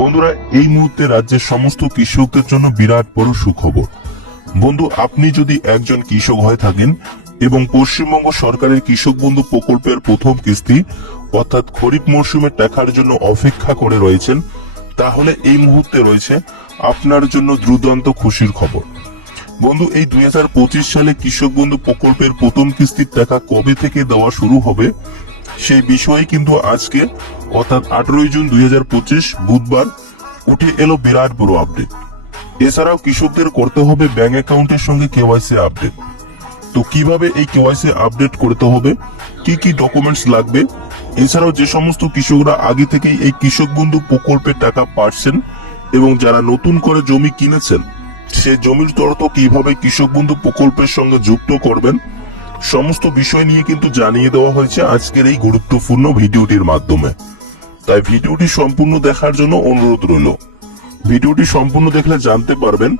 বন্ধুরা, এই মুহূর্তে রাজ্যের সমস্ত কৃষকদের জন্য বিরাট বড় সুখবর। বন্ধু, আপনি যদি একজন কৃষক হয়ে থাকেন এবং পশ্চিমবঙ্গ সরকারের কৃষক বন্ধু প্রকল্পের প্রথম কিস্তি অর্থাৎ খরিফ মরশুমের টাকার জন্য অপেক্ষা করে রয়েছেন, তাহলে এই মুহূর্তে রয়েছে আপনার জন্য দুর্দান্ত খুশির খবর। বন্ধু, এই 2025 সালে কৃষক বন্ধু প্রকল্পের প্রথম কিস্তির টাকা কবে থেকে দেওয়া শুরু হবে সেই বিষয়ে কিন্তু আজকে অর্থাৎ 18 জুন 2025 বুধবার উঠে এলো বিরাট বড় আপডেট। এছাড়াও কৃষকদের করতে হবে ব্যাংক অ্যাকাউন্টের সঙ্গে কেওয়াইসি আপডেট। তো কিভাবে এই কেওয়াইসি আপডেট করতে হবে, কি কি ডকুমেন্টস লাগবে, এছাড়াও যে সমস্ত কৃষকরা আগে থেকেই এই কৃষক বন্ধু প্রকল্পের টাকা পাচ্ছেন এবং যারা নতুন করে জমি কিনেছেন সে জমির তথ্য কিভাবে কৃষক বন্ধু প্রকল্পের সঙ্গে যুক্ত করবেন, সমস্ত বিষয় নিয়ে কিন্তু জানিয়ে দেওয়া হয়েছে আজকের এই গুরুত্বপূর্ণ ভিডিওটির মাধ্যমে। তাই ভিডিওটি সম্পূর্ণ দেখার জন্য অনুরোধ রইল। ভিডিওটি সম্পূর্ণ দেখলে জানতে পারবেন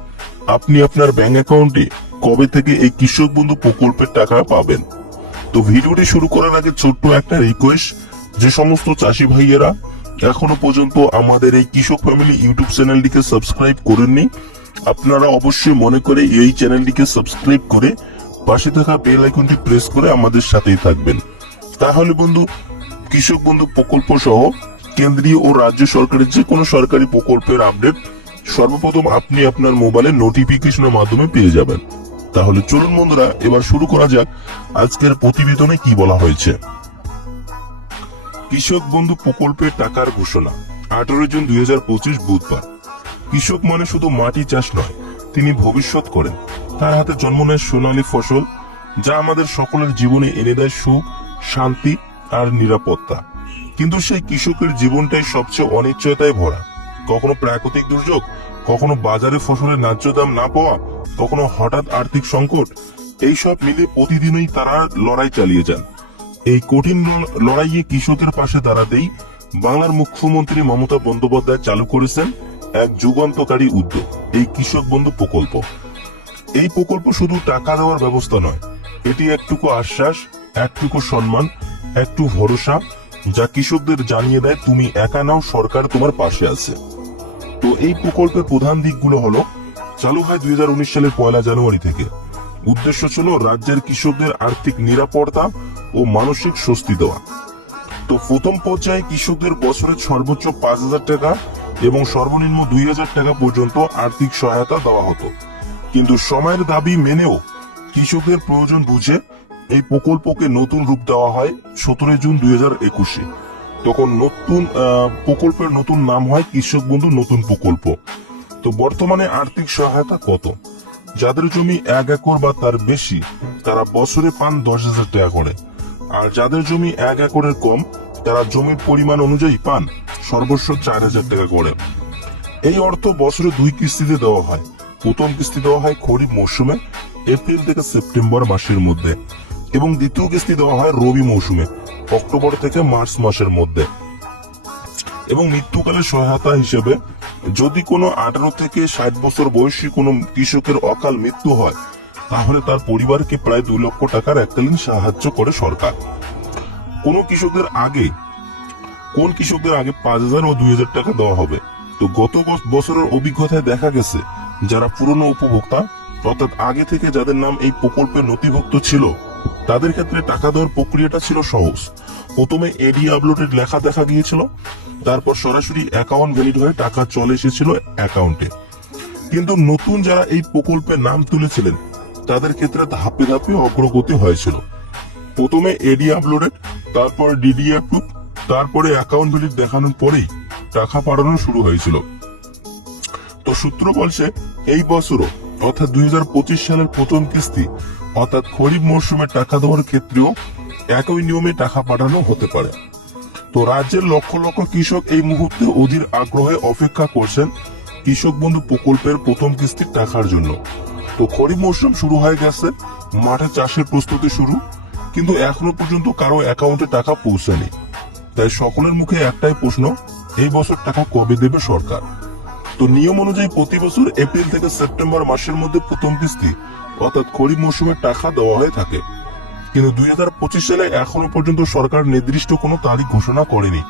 আপনি আপনার ব্যাংক অ্যাকাউন্টে কবে থেকে এই কৃষক বন্ধু প্রকল্পের টাকা পাবেন। তো ভিডিওটি শুরু করার আগে ছোট্ট একটা রিকোয়েস্ট, যে সমস্ত চাষি ভাইয়েরা এখনো পর্যন্ত আমাদের এই কৃষক ফ্যামিলি ইউটিউব চ্যানেলটিকে সাবস্ক্রাইব করেননি, আপনারা অবশ্যই মনে করে এই চ্যানেলটিকে সাবস্ক্রাইব করে পাশে থাকা বেল আইকনটি প্রেস করে আমাদের সাথেই থাকবেন। তাহলে বন্ধু, কৃষক বন্ধু প্রকল্প সহ কেন্দ্রীয় ও রাজ্য সরকারের যে কোনো সরকারি প্রকল্পের আপডেট সর্বপ্রথম আপনি আপনার মোবাইলে নোটিফিকেশনের মাধ্যমে পেয়ে যাবেন। তাহলে চলুন বন্ধুরা, এবার শুরু করা যাক আজকের প্রতিবেদনে কি বলা হয়েছে। কৃষক বন্ধু প্রকল্পের টাকার ঘোষণা 18 জুন 2025 বুধবার। কৃষক মানে শুধু মাটি চাষ নয়, তিনি ভবিষ্যৎ করেন। তার হাতে জন্ম নেয় সোনালী ফসল, যা আমাদের সকলের জীবনে এনে দেয় সুখ, শান্তি আর নিরাপত্তা। কিন্তু সেই কৃষকের জীবনটাই সবচেয়ে অনিশ্চয়তায় ভরা। কখনো প্রাকৃতিক দুর্যোগ, কখনো বাজারে ফসলের ন্যায্য দাম না পাওয়া, কখনো হঠাৎ আর্থিক সংকট, এই সব মিলে প্রতিদিনই তারা লড়াই চালিয়ে যান। এই কঠিন লড়াইয়ে কৃষকের পাশে দাঁড়াতেই বাংলার মুখ্যমন্ত্রী মমতা বন্দ্যোপাধ্যায় চালু করেছেন এক যুগান্তকারী উদ্যোগ, এই কৃষক বন্ধু প্রকল্প। এই প্রকল্প শুধু টাকা দেওয়ার ব্যবস্থা নয়, এটি একটুকু আশ্বাস, একটুকু সম্মান, একটু ভরসা, যা কৃষকদের জানিয়ে দেয় তুমি একা নাও, সরকার তোমার পাশে আছে। তো এই প্রকল্পের প্রধান দিকগুলো হলো, চালু হয় 2019 সালের 1 জানুয়ারি থেকে। উদ্দেশ্য ছিল রাজ্যের কৃষকদের আর্থিক নিরাপত্তা ও মানসিক স্বস্তি দেওয়া। তো প্রথম পর্যায়ে কৃষকদের বছরে সর্বোচ্চ 5,000 টাকা এবং সর্বনিম্ন 2,000 টাকা পর্যন্ত আর্থিক সহায়তা দেওয়া হতো। কিন্তু সময়ের দাবি মেনেও কৃষকদের প্রয়োজন বুঝে এই প্রকল্পকে নতুন রূপ দেওয়া হয় 17 জুন 2021। তখন নতুন প্রকল্পের নতুন নাম হয় কৃষক বন্ধু নতুন প্রকল্প। তো বর্তমানে আর্থিক সহায়তা কত? যাদের জমি 1 একর বা তার বেশি তারা বছরে পান 10,000 টাকা করে, আর যাদের জমি 1 একরের কম তারা জমির পরিমাণ অনুযায়ী পান সর্বোচ্চ 4,000 টাকা করে। এই অর্থ বছরে 2 কিস্তিতে দেওয়া হয়। প্রথম কিস্তি দেওয়া হয় খরিফ মৌসুমে এপ্রিল থেকে সেপ্টেম্বর মাসের মধ্যে, এবং দ্বিতীয় কিস্তি দেওয়া হয় রবি মৌসুমে অক্টোবর থেকে মার্চ মাসের মধ্যে। এবং মৃত্যুকালে সহায়তা হিসেবে যদি কোনো 18 থেকে 60 বছর বয়সী কোনো কৃষকের অকাল মৃত্যু হয়, তাহলে তার পরিবারকে প্রায় 2 লক্ষ টাকার এককালীন সাহায্য করে সরকার। কোন কৃষকদের আগে 5,000 ও 2,000 টাকা দেওয়া হবে। তো গত বছরের অভিজ্ঞতায় দেখা গেছে যারা পুরনো উপভোক্তা অর্থাৎ আগে থেকে যাদের নাম এই প্রকল্পে নথিভুক্ত ছিল, তাদের ক্ষেত্রে টাকা দেওয়ার প্রক্রিয়াটা ছিল সহজ। প্রথমে এডি আপলোডের লেখা দেখা গিয়েছিল, তারপর সরাসরি অ্যাকাউন্ট ভ্যালিড হয়ে টাকা চলে এসেছিল অ্যাকাউন্টে। কিন্তু নতুন যারা এই প্রকল্পের নাম তুলেছিলেন তাদের ক্ষেত্রে ধাপে ধাপে অগ্রগতি হয়েছিল। প্রথমে এডি আপলোডেড, তারপর ডিডি অ্যাপ্রুভ, তারপরে অ্যাকাউন্ট ভ্যালিড দেখানোর পরেই টাকা পাঠানো শুরু হয়েছিল। তো সূত্র বলছে এই বছরও অর্থাৎ 2025 সালের প্রথম কিস্তি অর্থাৎ খরিফ মরশুমে টাকা দেওয়ার ক্ষেত্রেও একই নিয়মে টাকা পাঠানো হতে পারে। তো রাজ্যের লক্ষ লক্ষ কৃষক এই মুহূর্তে অধীর আগ্রহে অপেক্ষা করছেন কৃষক বন্ধু প্রকল্পের প্রথম কিস্তির টাকার জন্য। তো খরিফ মৌসুম শুরু হয়ে গেছে, মাঠে চাষের প্রস্তুতি শুরু, কিন্তু এখনো পর্যন্ত কারো অ্যাকাউন্টে টাকা পৌঁছায়নি। তাই সকলের মুখে একটাই প্রশ্ন, এই বছর টাকা কবে দেবে সরকার? তো নিয়ম অনুযায়ী প্রতি বছর এপ্রিল থেকে সেপ্টেম্বর মাসের মধ্যে প্রথম কিস্তি অর্থাৎ খরিফ মৌসুমের টাকা দেওয়া হয়ে থাকে। কিন্তু 2025 সালে এখনো পর্যন্ত সরকার নির্দিষ্ট কোনো তারিখ ঘোষণা করেনি।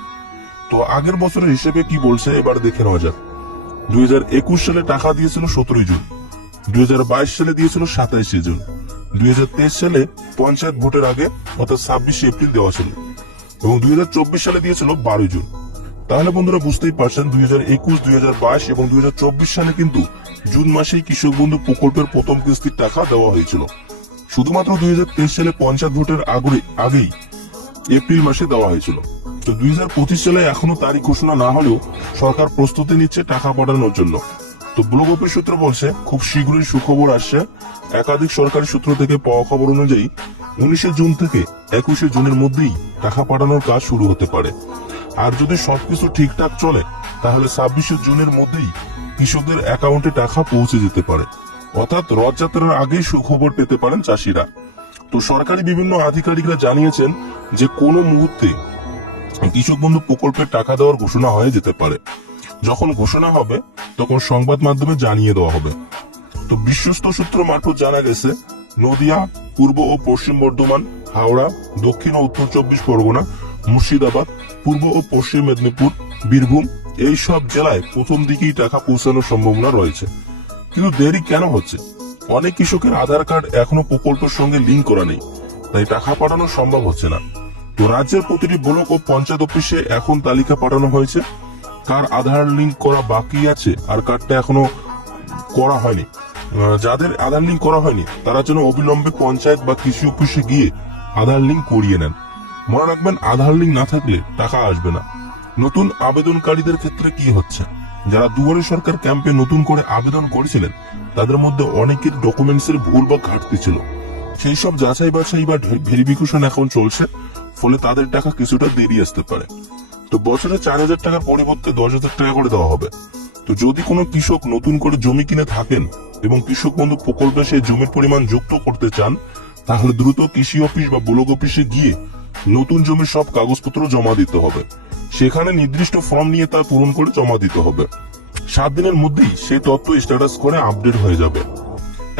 তো আগের বছরের হিসেবে কি বলছে এবার দেখে নেওয়া যাক। 2021 সালে টাকা দিয়েছিল 17 জুন, 2022 সালে দিয়েছিল 27 জুন, 2023 সালে পঞ্চায়েত ভোটের আগে অর্থাৎ 26 এপ্রিল দেওয়া ছিল এবং 2024 সালে দিয়েছিল 12 জুন। তাহলে বন্ধুরা বুঝতেই পারছেন 2021, 2022 এবং 2024 সালে কিন্তু জুন মাসেই কৃষক বন্ধু প্রকল্পের প্রথম কিস্তির টাকা দেওয়া হয়েছিল। শুধুমাত্র 2023 সালে পঞ্চায়েত ভোটের আগেই এপ্রিল মাসে দেওয়া হয়েছিল। তো 2025 সালে এখনো তারিখ ঘোষণা না হলেও সরকার প্রস্তুতি নিচ্ছে টাকা পাঠানোর জন্য। তো ব্লক অফিস সূত্র বলছে খুব শীঘ্রই সুখবর আসছে। একাধিক সরকারি সূত্র থেকে পাওয়া খবর অনুযায়ী 19 জুন থেকে 21 জুনের মধ্যেই টাকা পাঠানোর কাজ শুরু হতে পারে। আর যদি সবকিছু ঠিকঠাক চলে তাহলে 26 জুনের মধ্যেই কৃষকদের অ্যাকাউন্টে টাকা পৌঁছে যেতে পারে, অর্থাৎ রথযাত্রার আগেই সুখবর পেতে পারেন চাষিরা। তো সরকারি বিভিন্ন আধিকারিকরা জানিয়েছেন যে কোনো মুহূর্তে কৃষক বন্ধু প্রকল্পের টাকা দেওয়ার ঘোষণা হয়ে যেতে পারে। যখন ঘোষণা হবে তখন সংবাদ মাধ্যমে জানিয়ে দেওয়া হবে। তো বিশ্বস্ত সূত্র মারফত জানা গেছে নদিয়া, পূর্ব ও পশ্চিম বর্ধমান, হাওড়া, দক্ষিণ ও উত্তর 24 পরগনা, মুর্শিদাবাদ, পূর্ব ও পশ্চিম মেদিনীপুর, বীরভূম এই সব জেলায় প্রথম দিকেই টাকা পৌঁছানোর সম্ভাবনা রয়েছে। কিন্তু দেরি কেন হচ্ছে? অনেক কৃষকের আধার কার্ড এখনো প্রকল্পের সঙ্গে লিঙ্ক করা নেই, তাই টাকা পাঠানো সম্ভব হচ্ছে না। তো রাজ্যের প্রতিটি ব্লক ও পঞ্চায়েত অফিসে এখন তালিকা পাঠানো হয়েছে কার আধার লিঙ্ক করা বাকি আছে আর কার্ডটা এখনো করা হয়নি। যাদের আধার লিঙ্ক করা হয়নি তারা যেন অবিলম্বে পঞ্চায়েত বা কৃষি অফিসে গিয়ে আধার লিঙ্ক করিয়ে নেন। মনে রাখবেন আধার লিঙ্ক না থাকলে টাকা আসবে না। নতুন আবেদনকারীদের ক্ষেত্রে কি হচ্ছে? যারা দুয়ারে সরকার ক্যাম্পে নতুন করে আবেদন করেছিলেন তাদের মধ্যে অনেকের ডকুমেন্টসের ভুল বা ঘাটতি ছিল। সেই সব যাচাই বাছাই বা ভেরিফিকেশন এখন চলছে, ফলে তাদের টাকা কিছুটা দেরি আসতে পারে। তো বছরে 4,000 টাকার পরিবর্তে 10,000 টাকা করে দেওয়া হবে। তো যদি কোনো কৃষক নতুন করে জমি কিনে থাকেন এবং কৃষক বন্ধু প্রকল্পে সেই জমির পরিমাণ যুক্ত করতে চান তাহলে দ্রুত কৃষি অফিস বা ব্লক অফিসে গিয়ে নতুন জমির সব কাগজপত্র জমা দিতে হবে। সেখানে নির্দিষ্ট ফর্ম নিয়ে তা পূরণ করে জমা দিতে হবে। 7 দিনের মধ্যেই সেই তথ্য স্ট্যাটাস করে আপডেট হয়ে যাবে।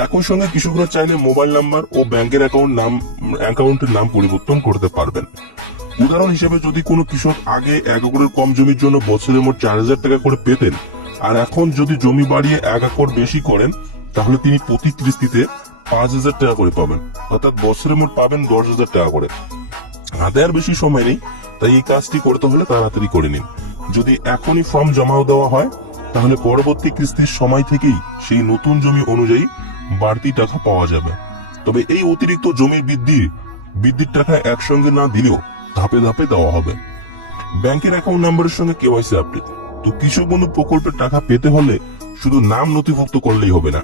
একই সঙ্গে কৃষকরা চাইলে মোবাইল নাম্বার ও ব্যাংকের অ্যাকাউন্টের নাম পরিবর্তন করতে পারবেন। উদাহরণ হিসেবে যদি কোনো কৃষক আগে 1 একরের কম জমির জন্য বছরে মোট 4,000 টাকা করে পেতেন আর এখন যদি জমি বাড়িয়ে 1 একর বেশি করেন তাহলে তিনি প্রতি কিস্তিতে 5,000 টাকা করে পাবেন, অর্থাৎ বছরে মোট পাবেন 10,000 টাকা করে। হাতে আর বেশি সময় নেই, তাই এই কাজটি করতে হলে তাড়াতাড়ি করে নিন। যদি এখনই ফর্ম জমা দেওয়া হয় তাহলে পরবর্তী কিস্তির সময় থেকেই সেই নতুন জমি অনুযায়ী বাড়তি টাকা পাওয়া যাবে। তবে এই অতিরিক্ত জমির বৃদ্ধির টাকা একসঙ্গে না দিলেও ধাপে ধাপে দেওয়া হবে। ব্যাংকের অ্যাকাউন্ট নাম্বারের সঙ্গে কেওয়াইসি আপডেট। তো কৃষক বন্ধু প্রকল্পের টাকা পেতে হলে শুধু নাম নথিভুক্ত করলেই হবে না,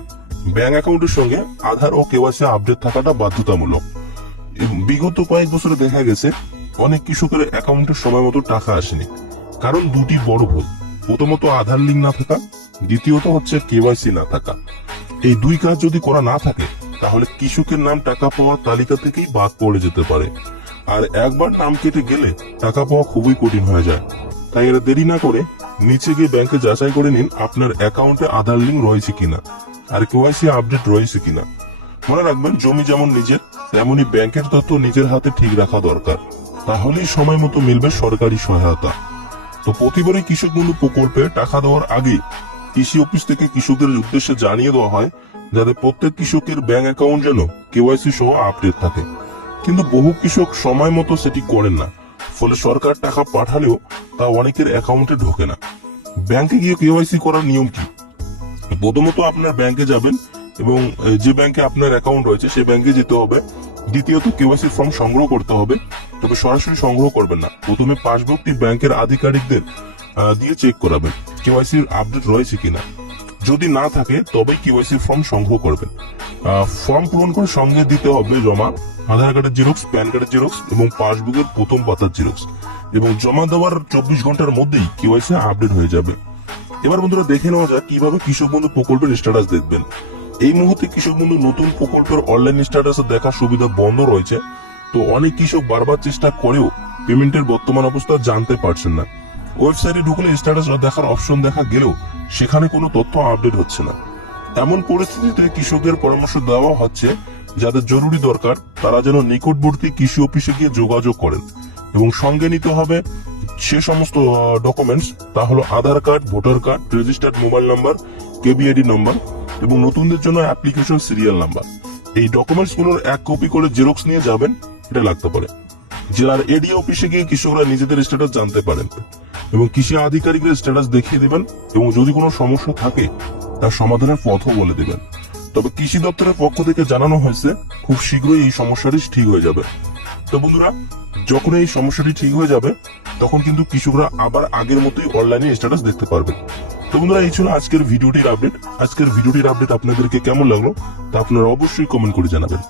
ব্যাংক অ্যাকাউন্টের সঙ্গে আধার ও কেওয়াইসি আপডেট থাকাটা বাধ্যতামূলক। বিগত কয়েক বছরে দেখা গেছে অনেক কৃষকের অ্যাকাউন্টে সময় মতো টাকা আসেনি, কারণ দুটি বড় ভুল। প্রথমত আধার লিঙ্ক না থাকা, দ্বিতীয়ত হচ্ছে কেওয়াইসি না থাকা। এই দুই কাজ যদি করা না থাকে তাহলে কৃষকের নাম টাকা পাওয়ার তালিকা থেকেই বাদ পড়ে যেতে পারে। আর একবার নাম কেটে গেলে টাকা পাওয়া খুবই কঠিন হয়ে যায়। তাই এরা দেরি না করে নিচে গিয়ে ব্যাংকে যাচাই করে নিন আপনার অ্যাকাউন্টে আধার লিঙ্ক রয়েছে কিনা আর কেওয়াইসি আপডেট রয়েছে কিনা। মনে রাখবেন জমি যেমন নিজের তেমনি ব্যাংকের তথ্য নিজের হাতে ঠিক রাখা দরকার, তাহলেই সময় মতো মিলবে সরকারি সহায়তা। তো প্রতিবারই কৃষক বন্ধু প্রকল্পে টাকা দেওয়ার আগে কৃষি অফিস থেকে কৃষকদের উদ্দেশ্যে জানিয়ে দেওয়া হয় যাতে প্রত্যেক কৃষকের ব্যাংক অ্যাকাউন্ট যেন কেওয়াইসি সহ আপডেট থাকে। কিন্তু বহু কৃষক সময় মতো সেটি করেন না, ফলে সরকার টাকা পাঠালেও তা অনেকের অ্যাকাউন্টে ঢোকে না। ব্যাংকে গিয়ে কেওয়াইসি করার নিয়ম কি? প্রথমত আপনার ব্যাংকে যাবেন এবং যে ব্যাংকে আপনার অ্যাকাউন্ট রয়েছে সেই ব্যাংকে যেতে হবে। দ্বিতীয়ত কেওয়াইসি ফর্ম সংগ্রহ করতে হবে, তবে সরাসরি সংগ্রহ করবেন না। প্রথমে পাসবুকটি ব্যাংকের আধিকারিকদের দিয়ে চেক করাবেন কেওয়াইসির আপডেট রয়েছে কিনা। যদি না থাকে তবেই কেওয়াইসি ফর্ম সংগ্রহ করবেন। ফর্ম পূরণ করে সঙ্গে দিতে হবে জমা আধার কার্ডের জেরক্স, প্যান কার্ডের জেরক্স এবং পাসবুকের প্রথম পাতার জেরক্স, এবং জমা দেওয়ার 24 ঘন্টার মধ্যেই কেওয়াইসি আপডেট হয়ে যাবে। এবার বন্ধুরা দেখে নেওয়া যাক কিভাবে কৃষক বন্ধু প্রকল্পের স্ট্যাটাস দেখবেন। এই মুহূর্তে কৃষক বন্ধু নতুন প্রকল্পের অনলাইন স্ট্যাটাস দেখার সুবিধা বন্ধ রয়েছে। তো অনেক কৃষক বারবার চেষ্টা করেও পেমেন্টের বর্তমান অবস্থা জানতে পারছেন না। ওয়েবসাইটে ঢুকলে স্ট্যাটাস দেখার অপশন দেখা গেলেও সেখানে কোনো তথ্য আপডেট হচ্ছে না। এমন পরিস্থিতিতে কৃষকদের পরামর্শ দেওয়া হচ্ছে যাদের জরুরি দরকার তারা যেন নিকটবর্তী কৃষি অফিসে গিয়ে যোগাযোগ করেন। এবং সঙ্গে নিতে হবে সে সমস্ত ডকুমেন্টস, তা হলো Aadhaar card, voter card, registered mobile number, KBID number এবং নতুনদের জন্য অ্যাপ্লিকেশন সিরিয়াল নাম্বার। এই ডকুমেন্টস গুলোর এক কপি করে জেরক্স নিয়ে যাবেন, এটা লাগতে পারে। জেলার এডি অফিসে গিয়ে কৃষকরা নিজেদের স্ট্যাটাস জানতে পারেন এবং কৃষি আধিকারিকের স্ট্যাটাস দেখিয়ে দিবেন এবং যদি কোনো সমস্যা থাকে তার সমাধানের পথও বলে দিবেন। তবে কৃষি দপ্তরের পক্ষ থেকে জানানো হয়েছে খুব শীঘ্রই এই সমস্যাটি ঠিক হয়ে যাবে। তো বন্ধুরা, যখন এই সমস্যাটি ঠিক হয়ে যাবে তখন কিন্তু কৃষকরা আবার আগের মতোই অনলাইনে স্ট্যাটাস দেখতে পারবে। তো বন্ধুরা, এই ছিল আজকের ভিডিওটির আপডেট। আজকের ভিডিওটির আপডেট আপনাদেরকে কেমন লাগলো তা আপনারা অবশ্যই কমেন্ট করে জানাবেন।